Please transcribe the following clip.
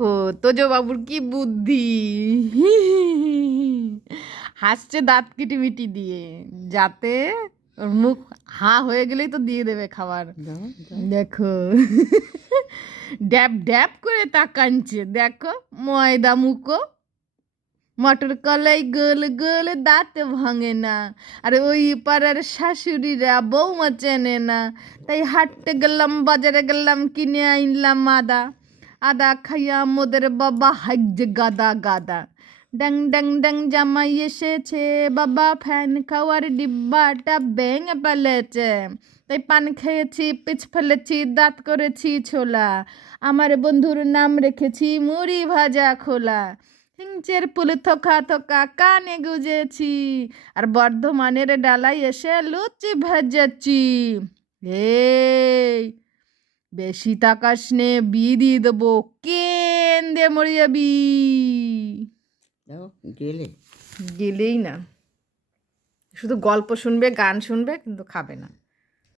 ও তোজো বাবুর কি বুদ্ধি! হাসছে দাঁত কিটিমিটি দিয়ে, যাতে ওর মুখ হা হয়ে গেলেই তো দিয়ে দেবে খাবার। দেখো, ড্যাব ড্যাব করে তাকাচ্ছে, দেখো ময়দা মুখো, মটর কলাই গোল গোল, দাঁত ভাঙে না। আর ওই পাড়ার শাশুড়িরা বৌমা চেনে না, তাই হাঁটতে গেলাম, বাজারে গেলাম, কিনে আনলাম আদা। আদা খাইয়া মোদের বাবা হাইজে গাদা গাদা। ড্যাং ড্যাং ড্যাং জামাই এসেছে, বাবা ফ্যান খাওয়ার ডিব্বাটা ভেঙে ফেলেছে। তাই পান খেয়েছি, পিছ ফেলেছি, দাঁত করেছি ছোলা। আমার বন্ধুর নাম রেখেছি মুড়ি ভাজা খোলা। হিংচের পুলে থোকা থোকা কানে গুজেছি, আর বর্ধমানের ডালাই এসে লুচি ভাজাচ্ছি। এই বেশি তাকাস নে, বিয়ে দিয়ে দেবো, কেন দিয়ে মরে যাবি। গেলে গেলেই না, শুধু গল্প শুনবে, গান শুনবে, কিন্তু খাবে না।